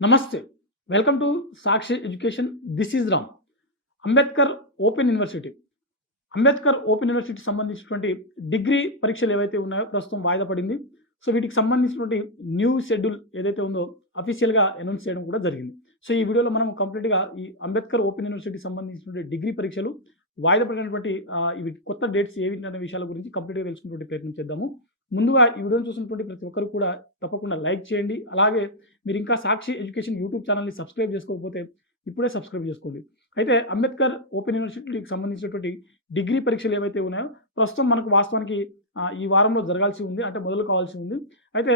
నమస్తే. Welcome to Sakshi education. This is Ram. Ambedkar open university. Ambedkar open యూనివర్సిటీకి సంబంధించినటువంటి డిగ్రీ పరీక్షలు ఏవైతే ఉన్నాయో ప్రస్తుతం వాయిదా పడింది. సో, వీటికి సంబంధించినటువంటి న్యూ షెడ్యూల్ ఏదైతే ఉందో అఫీషియల్‌గా అనౌన్స్ చేయడం కూడా జరిగింది. సో, ఈ వీడియోలో మనం కంప్లీట్‌గా ఈ అంబేద్కర్ ఓపెన్ యూనివర్సిటీకి సంబంధించినటువంటి డిగ్రీ పరీక్షలు వాయిదా పడినటువంటి ఇవి కొత్త డేట్స్ ఏవిటనే విషయాల గురించి కంప్లీట్‌గా తెలుసుకునేటువంటి ప్రయత్నం చేద్దాము. ముందుగా ఈ వీడియోని చూసినటువంటి ప్రతి ఒక్కరు కూడా తప్పకుండా లైక్ చేయండి. అలాగే మీరు ఇంకా సాక్షి ఎడ్యుకేషన్ యూట్యూబ్ ఛానెల్‌ని సబ్స్క్రైబ్ చేసుకోకపోతే ఇప్పుడే సబ్స్క్రైబ్ చేసుకోండి. అయితే అంబేద్కర్ ఓపెన్ యూనివర్సిటీకి సంబంధించినటువంటి డిగ్రీ పరీక్షలు ఏవైతే ఉన్నాయో ప్రస్తుతం మనకు వాస్తవానికి ఈ వారంలో జరగాల్సి ఉంది. అంటే మొదలు కావాల్సి ఉంది. అయితే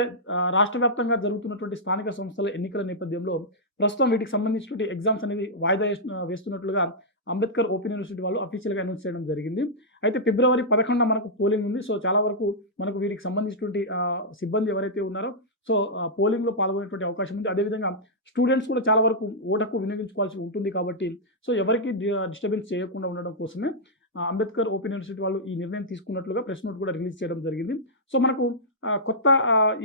రాష్ట్ర వ్యాప్తంగా జరుగుతున్నటువంటి స్థానిక సంస్థల ఎన్నికల నేపథ్యంలో ప్రస్తుతం వీటికి సంబంధించినటువంటి ఎగ్జామ్స్ అనేది వాయిదా వేస్తున్నట్లుగా అంబేద్కర్ ఓపెన్ యూనివర్సిటీ వాళ్ళు అఫీషియల్‌గా అనౌన్స్ చేయడం జరిగింది. అయితే ఫిబ్రవరి 11న మనకు పోలింగ్ ఉంది. సో, చాలా వరకు మనకు వీటికి సంబంధించినటువంటి సిబ్బంది ఎవరైతే ఉన్నారో సో, పోలింగ్‌లో పాల్గొనేటువంటి అవకాశం ఉంది. అదేవిధంగా స్టూడెంట్స్ కూడా చాలా వరకు ఓటు హక్కు వినియోగించుకోవాల్సి ఉంటుంది కాబట్టి సో, ఎవరికీ డిస్టర్బెన్స్ చేయకుండా ఉండడం కోసమే అంబేద్కర్ ఓపెన్ యూనివర్సిటీ వాళ్ళు ఈ నిర్ణయం తీసుకున్నట్లుగా ప్రెస్ నోట్ కూడా రిలీజ్ చేయడం జరిగింది. సో, మనకు కొత్త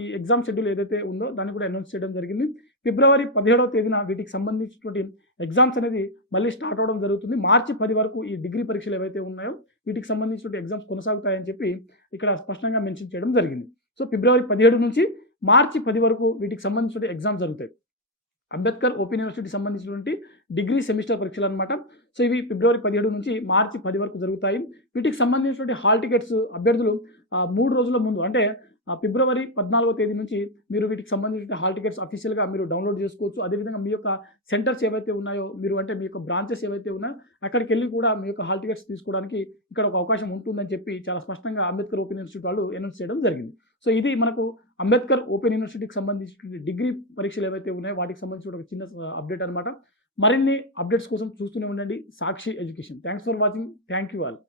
ఈ ఎగ్జామ్ షెడ్యూల్ ఏదైతే ఉందో దాన్ని కూడా అనౌన్స్ చేయడం జరిగింది. ఫిబ్రవరి 17వ తేదీన వీటికి సంబంధించినటువంటి ఎగ్జామ్స్ అనేది మళ్ళీ స్టార్ట్ అవ్వడం జరుగుతుంది. మార్చి 10 వరకు ఈ డిగ్రీ పరీక్షలు ఏవైతే ఉన్నాయో వీటికి సంబంధించినటువంటి ఎగ్జామ్స్ కొనసాగుతాయని చెప్పి ఇక్కడ స్పష్టంగా మెన్షన్ చేయడం జరిగింది. సో, ఫిబ్రవరి 17 నుంచి మార్చి 10 వరకు వీటికి సంబంధించినటువంటి ఎగ్జామ్స్ జరుగుతాయి. అంబేద్కర్ ఓపెన్ యూనివర్సిటీకి సంబంధించినటువంటి డిగ్రీ సెమిస్టర్ పరీక్షలనమాట. సో, ఇవి ఫిబ్రవరి 17 నుంచి మార్చి 10 వరకు జరుగుతాయి. వీటికి సంబంధించినటువంటి హాల్ టికెట్స్ అభ్యర్థులు 3 రోజుల ముందు అంటే ఫిబ్రవరి 14వ తేదీ నుంచి మీరు వీటికి సంబంధించిన హాల్ టికెట్స్ అఫీషియల్‌గా మీరు డౌన్‌లోడ్ చేసుకోవచ్చు. అదేవిధంగా మీ యొక్క సెంటర్స్ ఏవైతే ఉన్నాయో మీరు అంటే మీ యొక్క బ్రాంచెస్ ఏవైతే ఉన్నాయో అక్కడికెళ్ళి కూడా మీ యొక్క హాల్ టికెట్స్ తీసుకోవడానికి ఇక్కడ ఒక అవకాశం ఉంటుందని చెప్పి చాలా స్పష్టంగా అంబేద్కర్ ఓపెన్ యూనివర్సిటీ వాళ్ళు అనౌన్స్ చేయడం జరిగింది. సో, ఇది మనకు అంబేద్కర్ ఓపెన్ యూనివర్సిటీకి సంబంధించినటువంటి డిగ్రీ పరీక్షలు ఏవైతే ఉన్నాయో వాటికి సంబంధించిన ఒక చిన్న అప్డేట్ అనమాట. మరిన్ని అప్డేట్స్ కోసం చూస్తూనే ఉండండి Sakshi education. Thanks for watching. Thank you all.